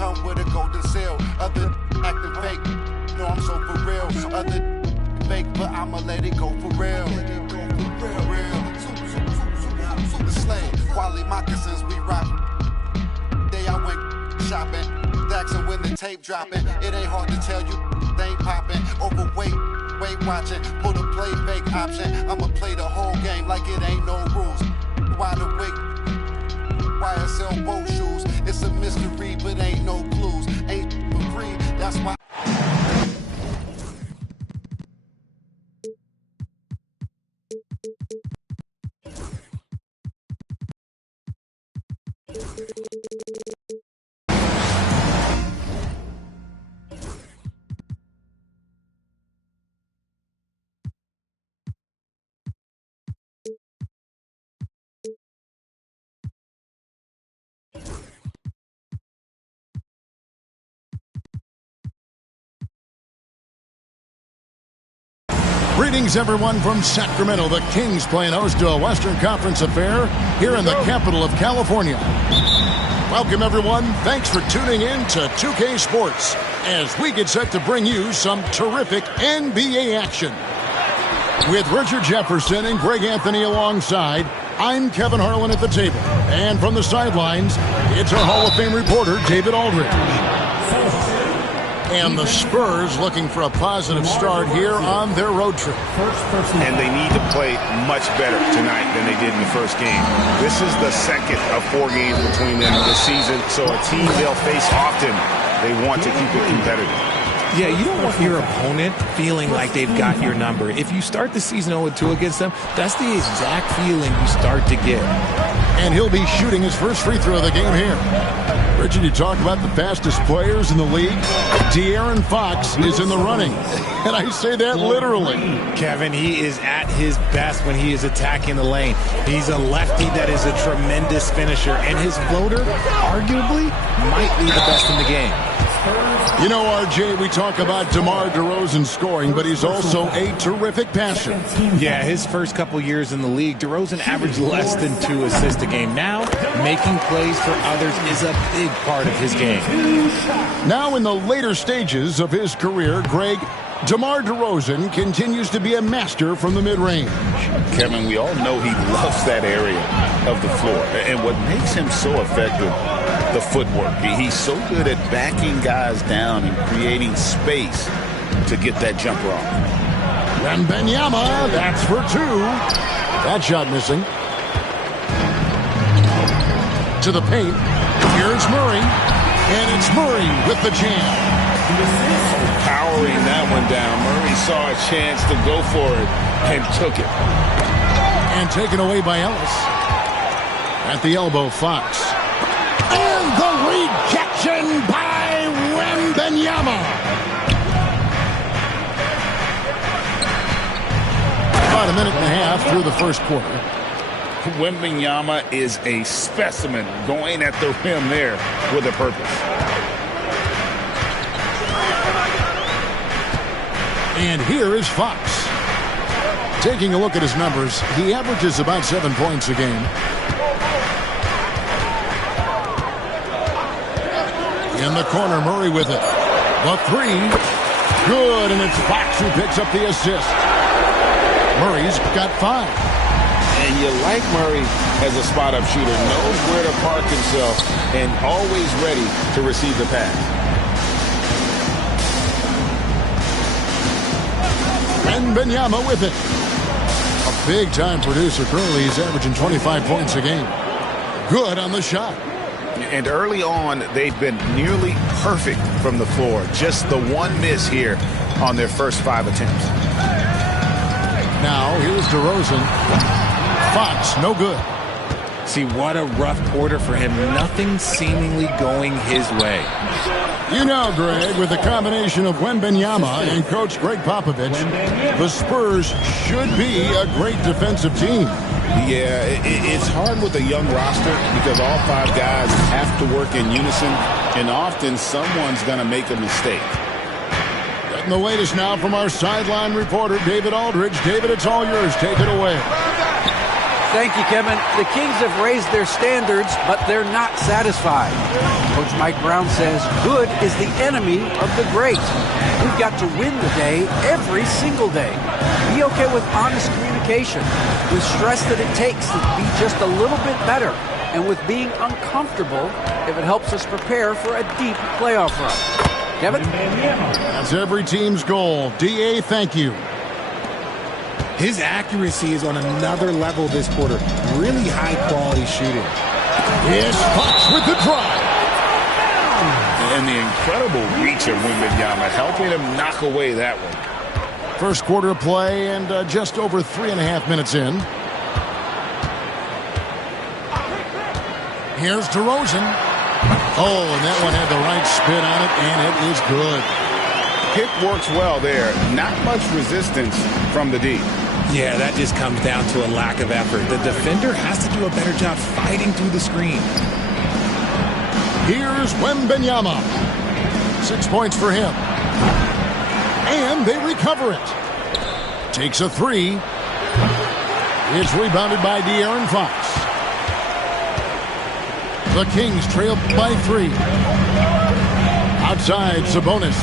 come with a golden seal. Other acting fake, no, I'm so for real. Other fake, but I'ma let it go for real. Super slave, quality moccasins we rock. Day I went shopping, Daxon when the tape dropping. It ain't hard to tell you, they ain't popping. Overweight, weight watching, pull the play fake option. I'ma play the whole game like it ain't no rules. Wide awake, YSL boat shoes. It's a mystery, but ain't no clues. Ain't for free, that's why. Greetings, everyone, from Sacramento. The Kings playing host to a Western Conference affair here in the capital of California. Welcome, everyone. Thanks for tuning in to 2K Sports as we get set to bring you some terrific NBA action. With Richard Jefferson and Greg Anthony alongside, I'm Kevin Harlan at the table. And from the sidelines, it's our Hall of Fame reporter, David Aldridge. And the Spurs looking for a positive start here on their road trip. And they need to play much better tonight than they did in the first game. This is the second of 4 games between them this season, so a team they'll face often. They want to keep it competitive. Yeah, you don't want your opponent feeling like they've got your number. If you start the season 0-2 against them, that's the exact feeling you start to get. And he'll be shooting his first free throw of the game here. Richard, you talk about the fastest players in the league. De'Aaron Fox is in the running. And I say that literally. Kevin, he is at his best when he is attacking the lane. He's a lefty that is a tremendous finisher. And his floater, arguably, might be the best in the game. You know, RJ, we talk about DeMar DeRozan scoring, but he's also a terrific passer. Yeah, his first couple years in the league, DeRozan averaged less than 2 assists a game. Now, making plays for others is a big part of his game. Now in the later stages of his career, Greg, DeMar DeRozan continues to be a master from the mid-range. Kevin, we all know he loves that area of the floor. And what makes him so effective, the footwork. He's so good at backing guys down and creating space to get that jumper off. Wembanyama, that's for 2. That shot missing. To the paint. Here's Murray. And it's Murray with the jam. Powering that one down. Murray saw a chance to go for it and took it. And taken away by Ellis. At the elbow, Fox. And the rejection by Wembanyama. About a minute and a half through the first quarter. Wembanyama is a specimen going at the rim there with a purpose. And here is Fox. Taking a look at his numbers, he averages about 7 points a game. In the corner, Murray with it. The 3. Good, and it's Fox who picks up the assist. Murray's got 5. And you like Murray as a spot-up shooter. Knows where to park himself and always ready to receive the pass. Wembanyama with it. A big-time producer. Currently, he's averaging 25 points a game. Good on the shot. And early on, they've been nearly perfect from the floor. Just the one miss here on their first 5 attempts. Now, here's DeRozan. Fox, no good. See, what a rough quarter for him. Nothing seemingly going his way. You know, Greg, with the combination of Wembanyama and Coach Greg Popovich, the Spurs should be a great defensive team. Yeah, it's hard with a young roster because all 5 guys have to work in unison, and often someone's going to make a mistake. Getting the latest now from our sideline reporter, David Aldridge. David, it's all yours. Take it away. Thank you, Kevin. The Kings have raised their standards, but they're not satisfied. Coach Mike Brown says good is the enemy of the great. We've got to win the day every single day. Be okay with honest communication, with stress that it takes to be just a little bit better, and with being uncomfortable if it helps us prepare for a deep playoff run. Kevin? That's every team's goal. D.A., thank you. His accuracy is on another level this quarter. Really high-quality shooting. Here's Fox with the drive. And the incredible reach of Wembanyama, helping him knock away that one. First quarter of play and just over 3.5 minutes in. Here's DeRozan. Oh, and that one had the right spin on it, and it is good. Pick works well there. Not much resistance from the D. Yeah, that just comes down to a lack of effort. The defender has to do a better job fighting through the screen. Here's Wembanyama. 6 points for him. And they recover it. Takes a three. It's rebounded by De'Aaron Fox. The Kings trail by 3. Outside, Sabonis.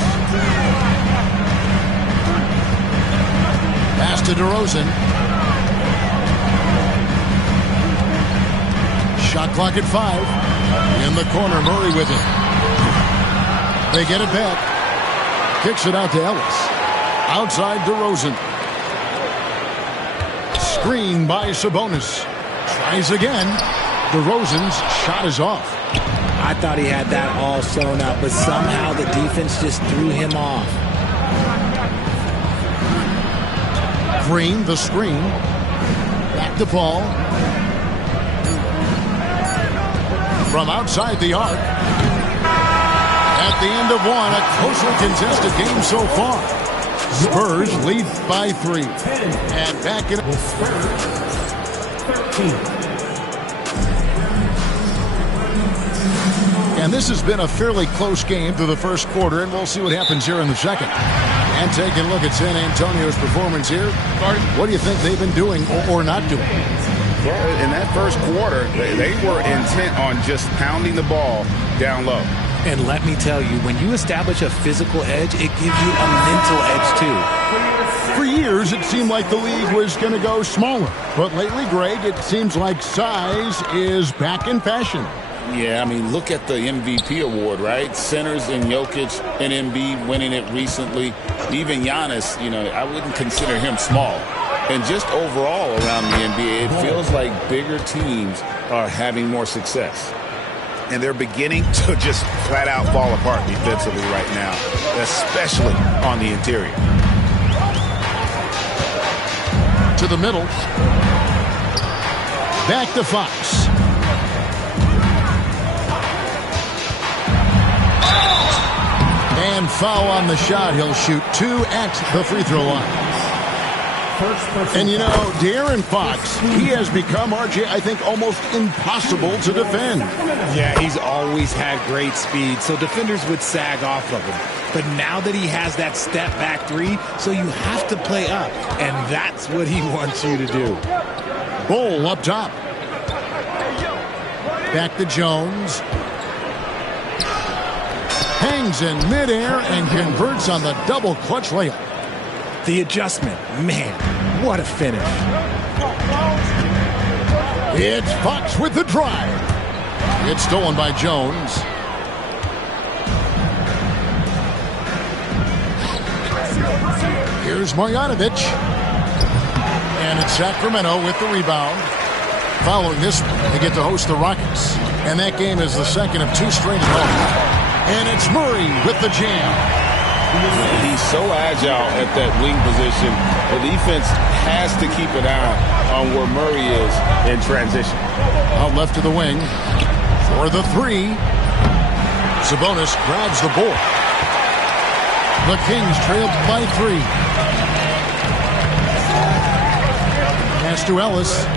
Pass to DeRozan. Shot clock at 5. In the corner, Murray with it. They get it back. Kicks it out to Ellis. Outside, DeRozan. Screen by Sabonis. Tries again. DeRozan's shot is off. I thought he had that all sewn up, but somehow the defense just threw him off. Green, the screen. Back to Paul. From outside the arc. At the end of one, a closely contested game so far. Spurs lead by 3. And back in... 13. And this has been a fairly close game through the first quarter, and we'll see what happens here in the second. And taking a look at San Antonio's performance here, what do you think they've been doing or not doing? Well, in that first quarter, they were intent on just pounding the ball down low. And let me tell you, when you establish a physical edge, it gives you a mental edge too. For years, it seemed like the league was going to go smaller. But lately, Greg, it seems like size is back in fashion. Yeah, I mean, look at the MVP award, right? Centers and Jokic and Embiid winning it recently. Even Giannis, I wouldn't consider him small. And just overall around the NBA, it feels like bigger teams are having more success. And they're beginning to just flat out fall apart defensively right now, especially on the interior. To the middle. Back to Fox. And foul on the shot. He'll shoot 2 at the free throw line. And De'Aaron Fox, he has become, RJ, I think, almost impossible to defend. Yeah, he's always had great speed, so defenders would sag off of him. But now that he has that step back 3, so you have to play up, and that's what he wants you to do. Bull up top. Back to Jones. Hangs in midair and converts on the double clutch layup. The adjustment, man, what a finish. It's Fox with the drive. It's stolen by Jones. Here's Marjanovic. And it's Sacramento with the rebound. Following this one, they get to host the Rockets. And that game is the second of 2 straight at home. And it's Murray with the jam. He's so agile at that wing position. The defense has to keep an eye on where Murray is in transition. Out left to the wing for the 3. Sabonis grabs the board. The Kings trailed by 3. Pass to Ellis.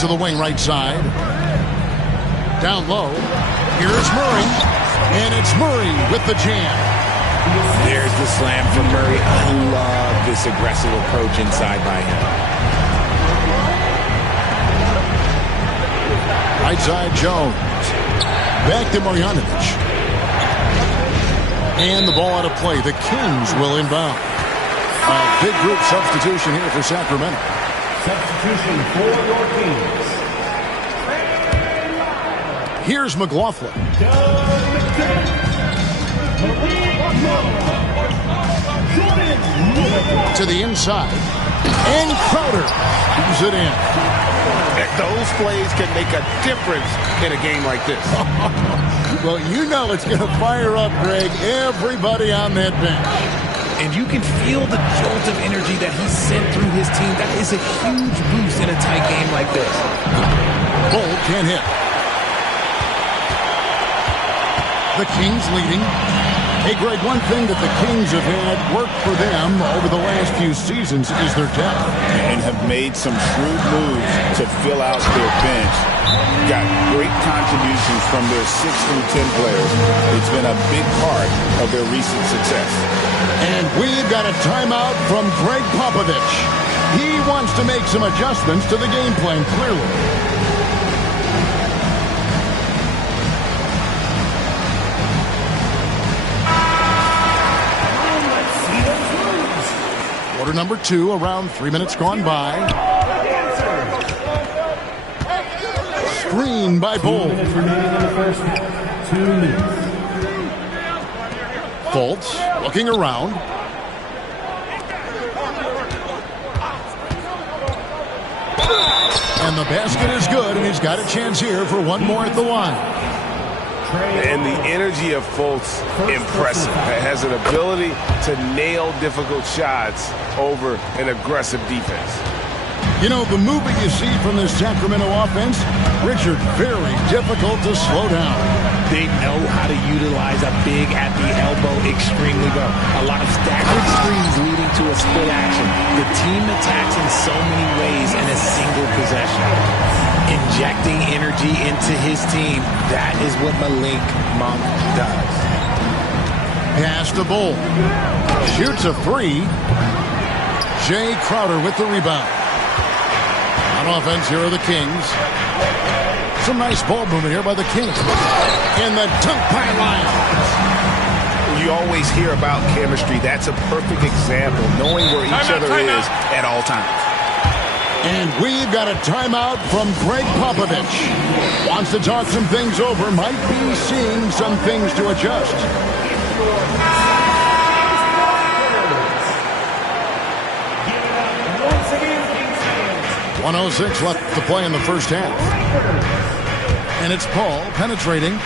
To the wing right side. Down low. Here's Murray. And it's Murray with the jam. There's the slam from Murray. I love this aggressive approach inside by him. Right side, Jones. Back to Marjanovic. And the ball out of play. The Kings will inbound. A big group substitution here for Sacramento. Substitution for your Kings. Here's McLaughlin. To the inside. And Crowder moves it in. Those plays can make a difference in a game like this. Well, you know it's going to fire up, Greg, everybody on that bench. And you can feel the jolt of energy that he sent through his team. That is a huge boost in a tight game like this. Bull can't hit. The Kings leading. Hey, Greg, one thing that the Kings have had work for them over the last few seasons is their depth. And have made some shrewd moves to fill out their bench. Got great contributions from their 6 through 10 players. It's been a big part of their recent success. And we've got a timeout from Greg Popovich. He wants to make some adjustments to the game plan, clearly. Quarter number 2, around 3 minutes gone by. Screen by Bull. Fultz looking around. And the basket is good, and he's got a chance here for one more at the line. And the energy of Fultz, impressive. Has an ability to nail difficult shots over an aggressive defense. You know, the movement you see from this Sacramento offense, Richard, very difficult to slow down. They know how to utilize a big at the elbow extremely well. A lot of staggered screens leading to a split action. The team attacks in so many ways in a single possession. Injecting energy into his team, that is what Malik Monk does. Pass to Bull. Shoots a 3. Jay Crowder with the rebound. On offense, here are the Kings. Some nice ball movement here by the Kings. And the dunk by Lyons. You always hear about chemistry. That's a perfect example, knowing where each other is at all times. And we've got a timeout from Greg Popovich. Wants to talk some things over. Might be seeing some things to adjust. .106 left to play in the first half. And it's Paul penetrating.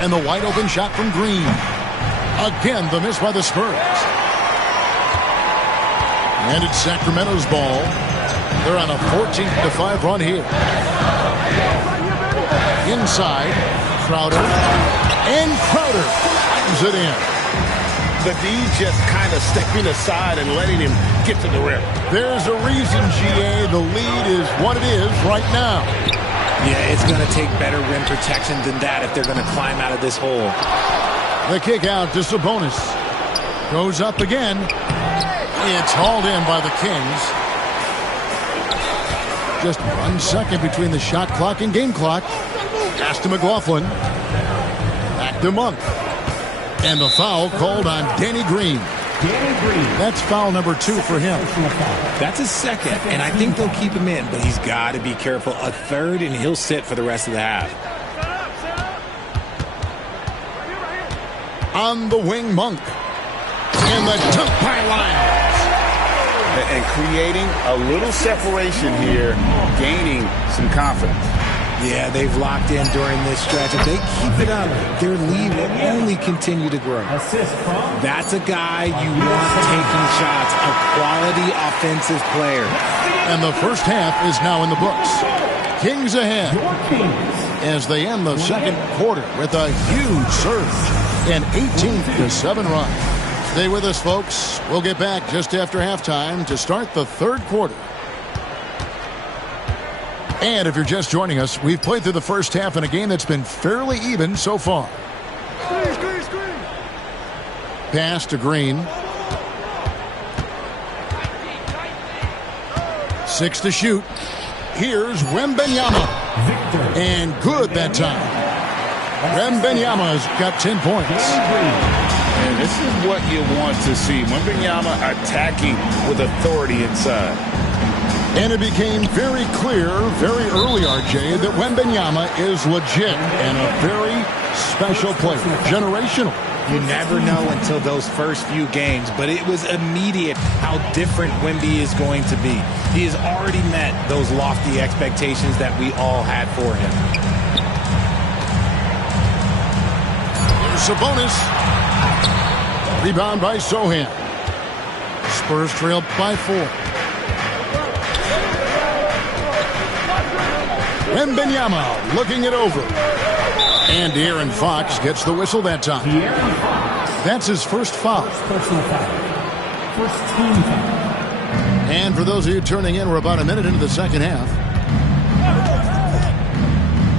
And the wide open shot from Green. Again, the miss by the Spurs. And it's Sacramento's ball. They're on a 14-5 run here. Inside, Crowder. And Crowder slams it in. The D just kind of stepping aside and letting him get to the rim. There's a reason, GA, the lead is what it is right now. Yeah, it's going to take better rim protection than that if they're going to climb out of this hole. The kick out to Sabonis. Goes up again. It's hauled in by the Kings. Just 1 second between the shot clock and game clock. Pass to McLaughlin. Back to Monk. And the foul called on Danny Green. That's foul number 2 for him. That's his second, and I think they'll keep him in, but he's got to be careful. A third, and he'll sit for the rest of the half. On the wing, Monk. And the dunk by Lyons. And creating a little separation here, gaining some confidence. Yeah, they've locked in during this stretch. If they keep it up, their lead will only continue to grow. That's a guy you want taking shots, a quality offensive player. And the first half is now in the books. Kings ahead as they end the second quarter with a huge surge, an 18-7 run. Stay with us, folks. We'll get back just after halftime to start the third quarter. And if you're just joining us, we've played through the first half in a game that's been fairly even so far. Pass to Green. 6 to shoot. Here's Wembanyama. Victor. And good that time. Wembanyama's got 10 points. And this is what you want to see. Wembanyama attacking with authority inside. And it became very clear very early, RJ, that Wembanyama is legit and a very special player. Generational. You never know until those first few games, but it was immediate how different Wemby is going to be. He has already met those lofty expectations that we all had for him. Here's Sabonis. Rebound by Sohan. Spurs trail by 4. Wembanyama looking it over. And De'Aaron Fox gets the whistle that time. That's his first foul. Personal foul. First team foul. And for those of you turning in, we're about a minute into the second half.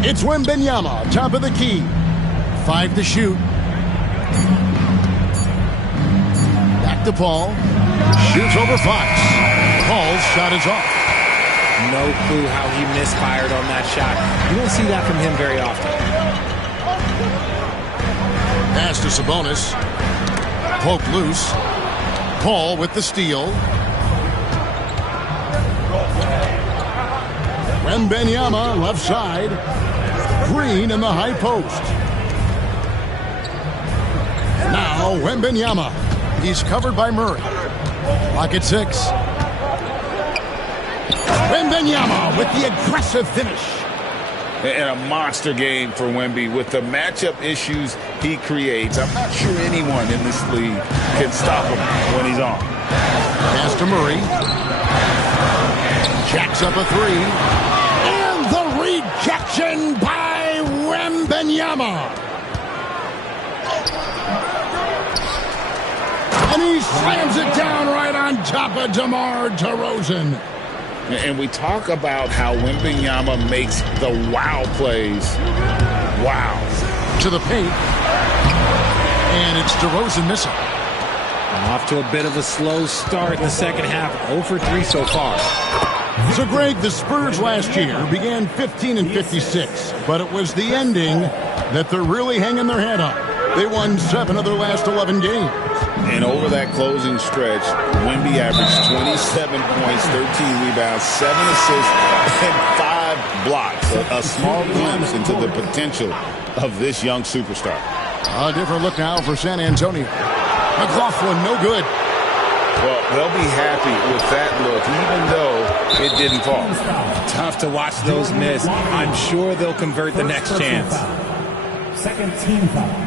It's Wembanyama, top of the key. 5 to shoot. Back to Paul. Shoots over Fox. Paul's shot is off. No clue how he misfired on that shot. You don't see that from him very often. Pass to Sabonis. Poke loose. Paul with the steal. Wembanyama left side. Green in the high post. Now Wembanyama. He's covered by Murray. Clock at 6. Wembanyama with the aggressive finish. And a monster game for Wemby with the matchup issues he creates. I'm not sure anyone in this league can stop him when he's on. Pass to Murray. Jacks up a 3. And the rejection by Wembanyama. And he slams it down right on top of DeMar DeRozan. And we talk about how Wembanyama makes the wow plays. Wow. To the paint. And it's DeRozan missing. Off to a bit of a slow start in the second half. 0 for 3 so far. So, Greg, the Spurs last year began 15 and 56, but it was the ending that they're really hanging their head on. They won 7 of their last 11 games. And over that closing stretch, Wemby averaged 27 points, 13 rebounds, 7 assists, and 5 blocks. A small glimpse into the potential of this young superstar. A different look now for San Antonio. McLaughlin, no good. Well, they'll be happy with that look, even though it didn't fall. Tough to watch those miss. I'm sure they'll convert the next chance. Second team foul.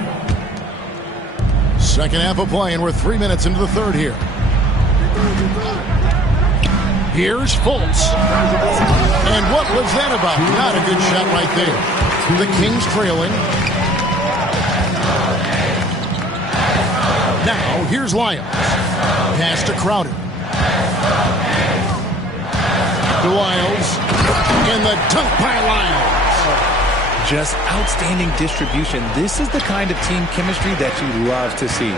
Second half of play, and we're 3 minutes into the third here. Here's Fultz. And what was that about? Not a good shot right there. The Kings trailing. Now, here's Lyons. Pass to Crowder. To Lyles. And the dunk by Lyles. Just outstanding distribution. This is the kind of team chemistry that you love to see.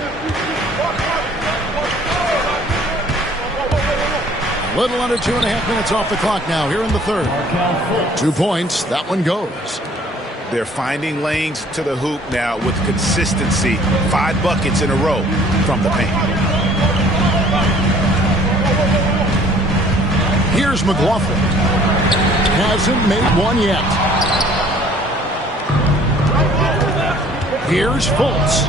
A little under 2.5 minutes off the clock now here in the third. 2 points. That one goes. They're finding lanes to the hoop now with consistency. 5 buckets in a row from the paint. Here's McLaughlin. Hasn't made one yet. Here's Fultz.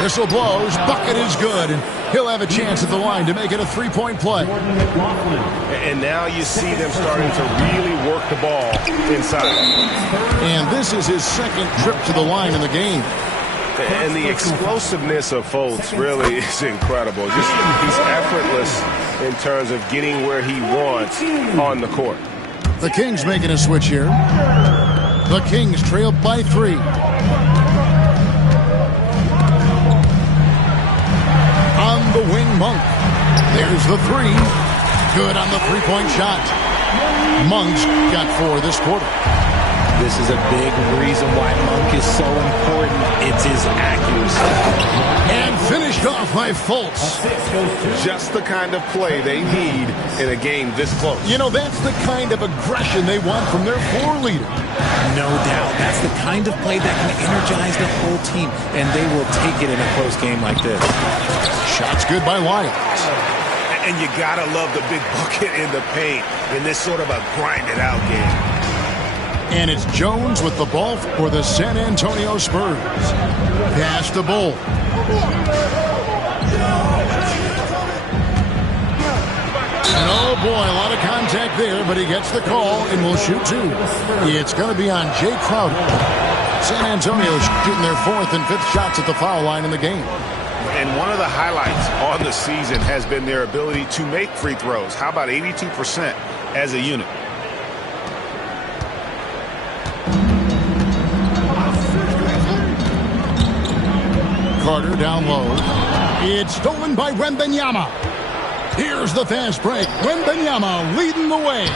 Whistle blows. Bucket is good. And he'll have a chance at the line to make it a 3-point play. And now you see them starting to really work the ball inside. And this is his second trip to the line in the game. And the explosiveness of Fultz really is incredible. Just he's effortless in terms of getting where he wants on the court. The Kings making a switch here. The Kings trail by 3. On the wing, Monk. There's the 3. Good on the 3-point shot. Monk's got 4 this quarter. This is a big reason why Monk is so important. It's his accuracy. And finished off by Fultz. Just the kind of play they need in a game this close. You know, that's the kind of aggression they want from their floor leader. No doubt. That's the kind of play that can energize the whole team, and they will take it in a close game like this. Shot's good by Lyons. And you gotta love the big bucket in the paint in this sort of a grind-it-out game. And it's Jones with the ball for the San Antonio Spurs. Pass to Bull. And oh boy, a lot of contact there, but he gets the call and will shoot two. It's going to be on Jay Crowder. San Antonio shooting their 4th and 5th shots at the foul line in the game. And one of the highlights on the season has been their ability to make free throws. How about 82% as a unit? Carter down low. It's stolen by Wembanyama. Here's the fast break. Wembanyama leading the way.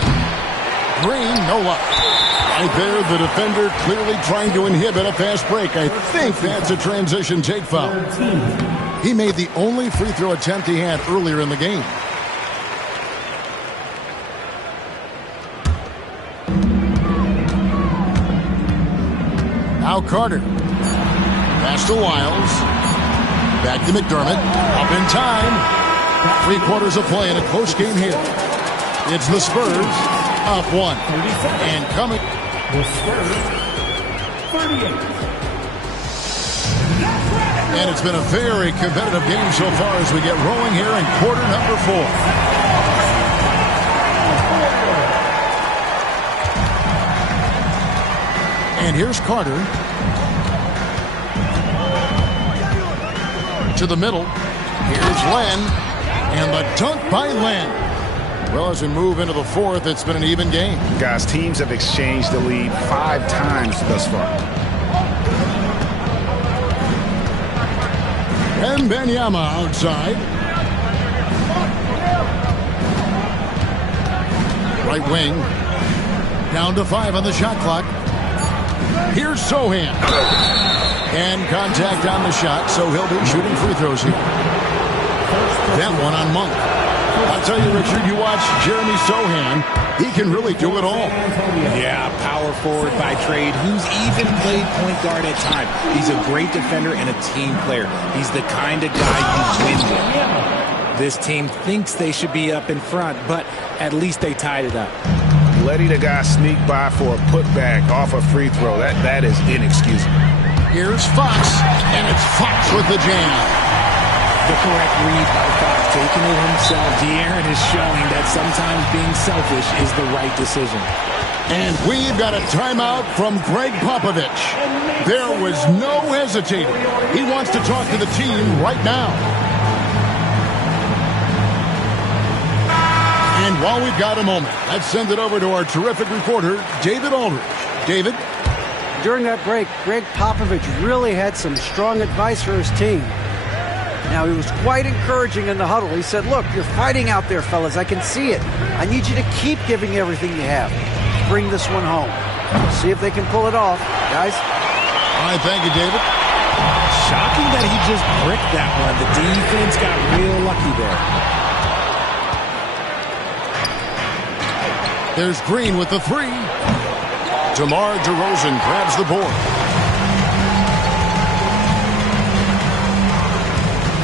Green, no luck. Right there, the defender clearly trying to inhibit a fast break. I think that's a transition take foul. He made the only free throw attempt he had earlier in the game. Now Carter. Pass to Wiles. Back to McDermott. Up in time. 3/4 of play in a close game here. It's the Spurs up 1. And coming. The Spurs, 38. And it's been a very competitive game so far as we get rolling here in quarter number 4. And here's Carter. To the middle. Here's Len. And the dunk by Len. Well, as we move into the 4th, it's been an even game. Guys, teams have exchanged the lead 5 times thus far. Wembanyama outside. Right wing. Down to 5 on the shot clock. Here's Sohan. And contact on the shot, so he'll be shooting free throws here. That one on Monk. I'll tell you, Richard, you watch Jeremy Sohan, he can really do it all. Yeah, power forward by trade, who's even played point guard at times. He's a great defender and a team player. He's the kind of guy you win with. This team thinks they should be up in front, but at least they tied it up. Letting a guy sneak by for a putback off a free throw, that is inexcusable. Here's Fox, and it's Fox with the jam. The correct read by Fox, taking it himself. De'Aaron is showing that sometimes being selfish is the right decision. And we've got a timeout from Greg Popovich. There was no hesitating. He wants to talk to the team right now. And while we've got a moment, let's send it over to our terrific reporter, David Aldridge. David? During that break, Greg Popovich really had some strong advice for his team. Now, he was quite encouraging in the huddle. He said, look, you're fighting out there, fellas. I can see it. I need you to keep giving everything you have. Bring this one home. See if they can pull it off. Guys? All right, thank you, David. Shocking that he just bricked that one. The defense got real lucky there. There's Green with the 3. DeMar DeRozan grabs the board.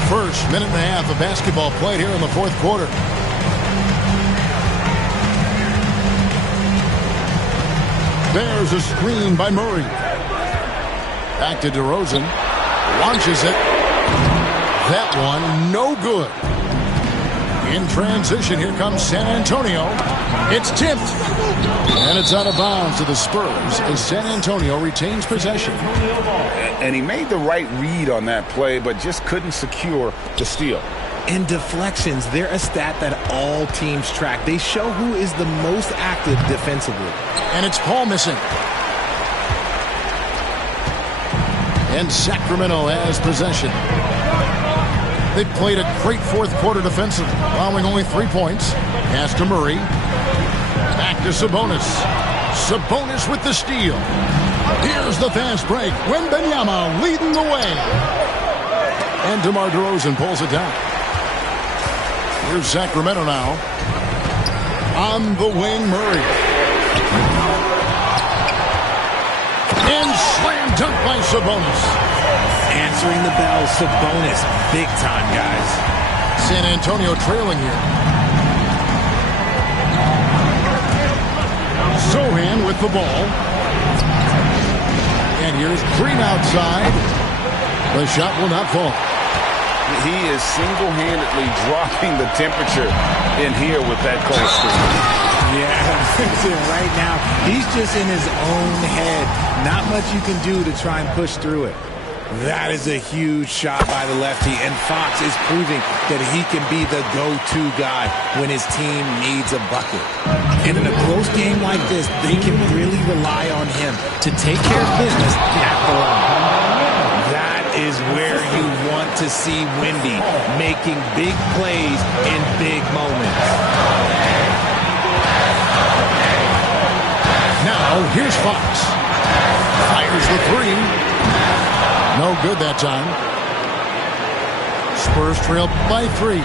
First minute and a half of basketball played here in the 4th quarter. There's a screen by Murray. Back to DeRozan. Launches it. That one, no good. In transition, here comes San Antonio. It's tipped. And it's out of bounds to the Spurs as San Antonio retains possession. And he made the right read on that play, but just couldn't secure the steal. And deflections, they're a stat that all teams track. They show who is the most active defensively. And it's Paul missing. And Sacramento has possession. They played a great 4th quarter defensively, allowing only 3 points. Pass to Murray. Back to Sabonis. Sabonis with the steal. Here's the fast break. Wembanyama leading the way. And DeMar DeRozan pulls it down. Here's Sacramento now. On the wing, Murray. And slam dunk by Sabonis. Answering the bell, Sabonis. Big time, guys. San Antonio trailing here. Sohan with the ball. And here's Green outside. The shot will not fall. He is single-handedly dropping the temperature in here with that cold streak. Yeah, right now, he's just in his own head. Not much you can do to try and push through it. That is a huge shot by the lefty, and Fox is proving that he can be the go-to guy when his team needs a bucket. And in a close game like this, they can really rely on him to take care of business at the line. That is where you want to see Wendy making big plays in big moments. Now, here's Fox. Fires the three. No good that time. Spurs trail by 3.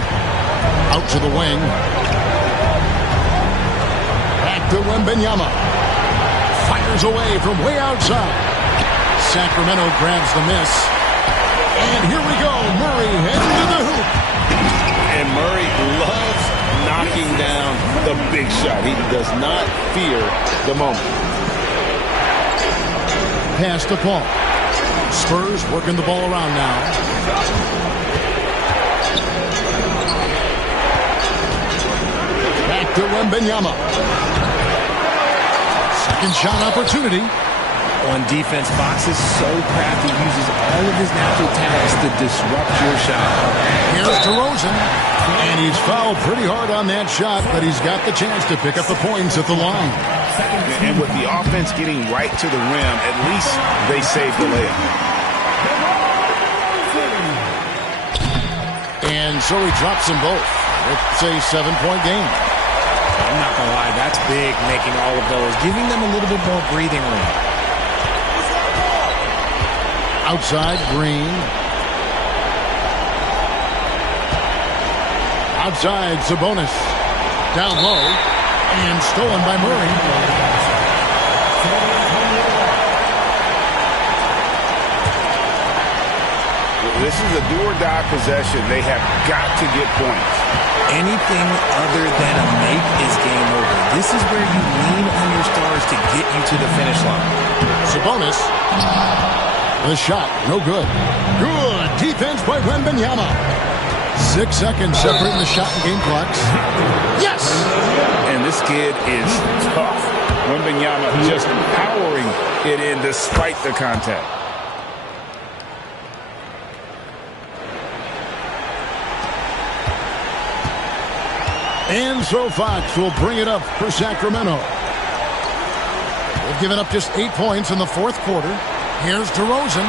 Out to the wing. Back to Wembanyama. Fires away from way outside. Sacramento grabs the miss. And here we go. Murray heading to the hoop. And Murray loves knocking down the big shot. He does not fear the moment. Pass to Paul. Spurs working the ball around now. Back to Wembanyama. Second shot opportunity. On defense, Fox is so crafty, uses all of his natural talents to disrupt your shot. Here's DeRozan. And he's fouled pretty hard on that shot, but he's got the chance to pick up the points at the line. And with the offense getting right to the rim, at least they saved the layup. And so he drops them both. It's a 7-point game. I'm not going to lie, that's big, making all of those, giving them a little bit more breathing room. Outside, Green. Outside, Sabonis. Down low. And stolen by Murray. This is a do-or-die possession. They have got to get points. Anything other than a make is game over. This is where you lean on your stars to get you to the finish line. Sabonis. The shot, no good. Good defense by Wembanyama. 6 seconds separating the shot and game clocks. Yes! And this kid is tough. Wembanyama just powering it in despite the contact. And so Fox will bring it up for Sacramento. They've given up just 8 points in the fourth quarter. Here's DeRozan.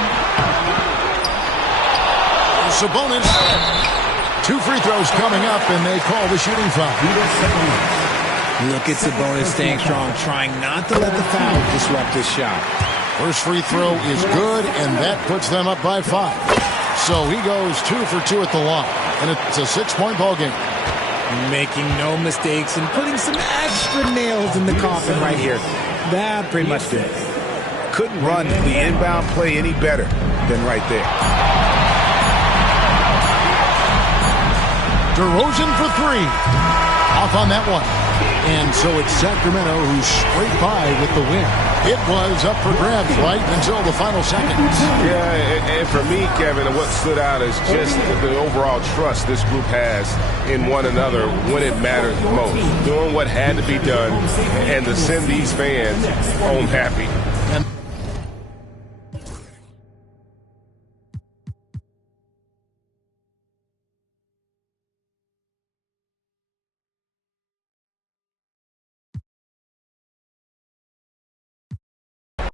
Sabonis. 2 free throws coming up, and they call the shooting foul. Look at Sabonis staying strong, trying not to let the foul disrupt his shot. First free throw is good, and that puts them up by 5. So he goes 2 for 2 at the line, and it's a 6-point ball game. Making no mistakes and putting some extra nails in the coffin right here. That pretty much did it. Couldn't run the inbound play any better than right there. DeRozan for 3. Off on that one. And so it's Sacramento who scraped by with the win. It was up for grabs right until the final seconds. Yeah, and for me, Kevin, what stood out is just the overall trust this group has in one another when it matters the most. Doing what had to be done and to send these fans home happy.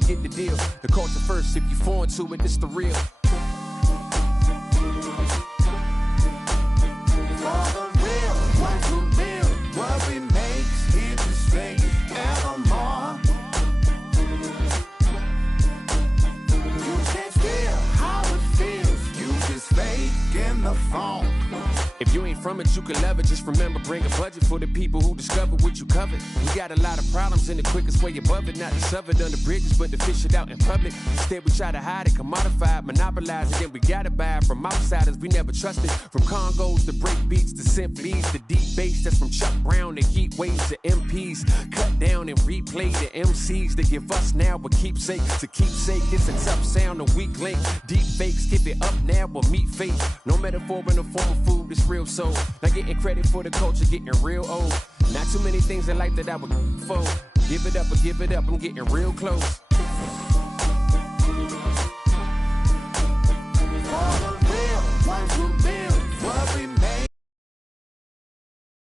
Get the deal. The culture first. If you foreign to it, it's the real. from it, you can love it. Just remember, bring a budget for the people who discover what you covered. We got a lot of problems, and the quickest way above it, not to shove it under bridges, but to fish it out in public. Instead, we try to hide it, commodify it, monopolize it, then we gotta buy it from outsiders we never trusted. From Congos to break beats to symphonies to deep bass, that's from Chuck Brown to heat waves to MPs. Cut down and replay the MCs that give us now a keepsake. To keepsake, it's a tough sound, a weak link. Deep fakes, give it up now or meet fate. No metaphor in the form of food, it's real soul. Not getting credit for the culture, getting real old. Not too many things in life that I would for. Give it up or give it up, I'm getting real close.